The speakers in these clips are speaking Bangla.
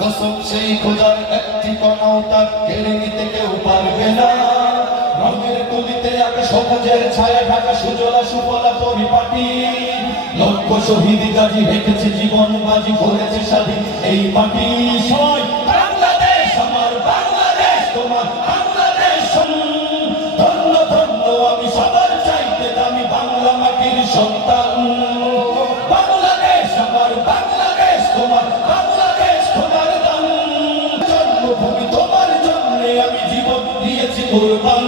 কসম সেই খোদার একটি কণাও তার কেড়ে নিতে কেউ পারবে না। রঙের তুলিতে আঁকা সবুজের ছায়া ঢাকা সুজলা সুফলা পরিপাটি। লক্ষ শহীদ গাজী রেখেছে জীবন বাজি করেছে স্বাধীন এই মাটি। বাংলাদেশ আমার বাংলাদেশ তোমার বাংলাদেশ। ধন্য ধন্য আমি সবার চাইতে দামি বাংলা মাটির সন্তান। বাংলাদেশ আমার বাংলাদেশ তোমার বাংলাদেশ তোমার দান। জন্মভূমি তোমার জন্য আমি জীবন দিয়েছি কোরবান।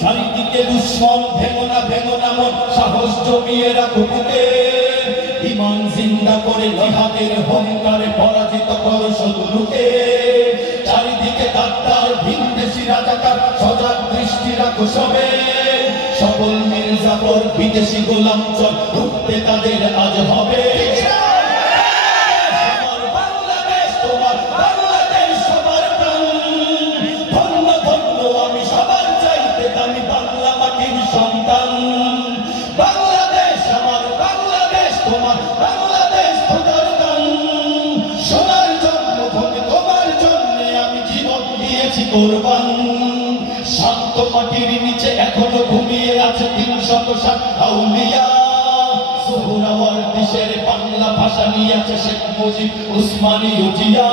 চারিদিকে দুশ্মন ভেঙো না মন সাহস জমিয়ে রাখো বুকে। ঈমান জিন্দা করে জিহাদের হুঙ্কারে পরাজিত করো শত্রুকে। চারিদিকে গাদ্দার ভিনদেশী রাজাকার সজাগ দৃষ্টি রাখো সবে। সকল মির্জাফর বিদেশি গোলাম চল রুখতে তাদের আজ হবে। শান্ত মাটির নিচে এখনো ঘুমিয়ে আছে ৩০০ আউলিয়া। সুহরাওয়ার দেশের বাংলা ভাষা নিয়ে আছে শেখ মুজিব উসমানী জিয়া।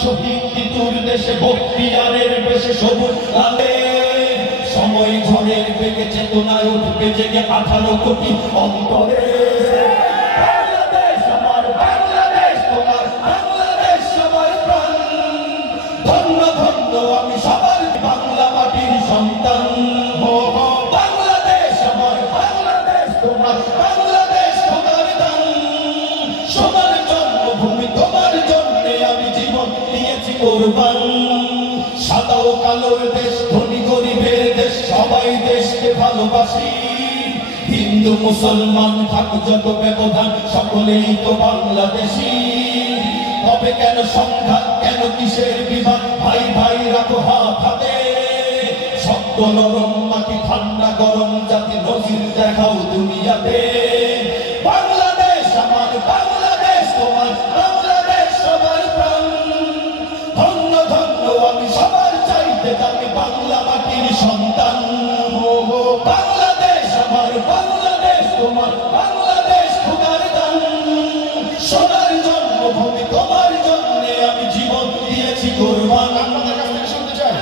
শহীদ তিতুর দেশে বক্তিয়ারের বেশে সবুজ লালে। সময় ঝড়ের বেগে চেতনায় উঠবে জেগে 18 কোটি অন্তরে। আমি সবার বাংলা মাটির সন্তান। বাংলাদেশ আমার বাংলাদেশ তোমার বাংলাদেশ তোমার দান। সোনার জন্মভূমি তোমার জন্য আমি জীবন দিয়েছি কোরবান। সাদা ও কালোর দেশ ধনী গরিবের দেশ সবাই দেশকে ভালোবাসি। হিন্দু মুসলমান থাক যত ব্যবধান সকলেই তো বাংলাদেশি। তবে কেন সংঘাত কেন কিসের বিবাদ ভাই ভাই রাখো হাত হাতে। শক্ত নরম মাটি ঠান্ডা গরম জাতি নজির দেখাও দুনিয়াতে। বাংলাদেশ আমার বাংলাদেশ তোমার বাংলাদেশ সবার প্রাণ। ধন্য ধন্য আমি সবার চাইতে দামি বাংলা মাটির সন্তান। বাংলাদেশ আমার বাংলাদেশ তোমার বাংলাদেশ খোদার দান। সোনার জন্মভূমি তোমার জন্য আমি জীবন দিয়েছি কোরবান। আপনাদের কাছ থেকে শুনতে চাই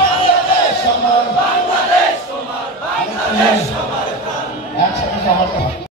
বাংলাদেশ আমার বাংলাদেশ তোমার বাংলাদেশ।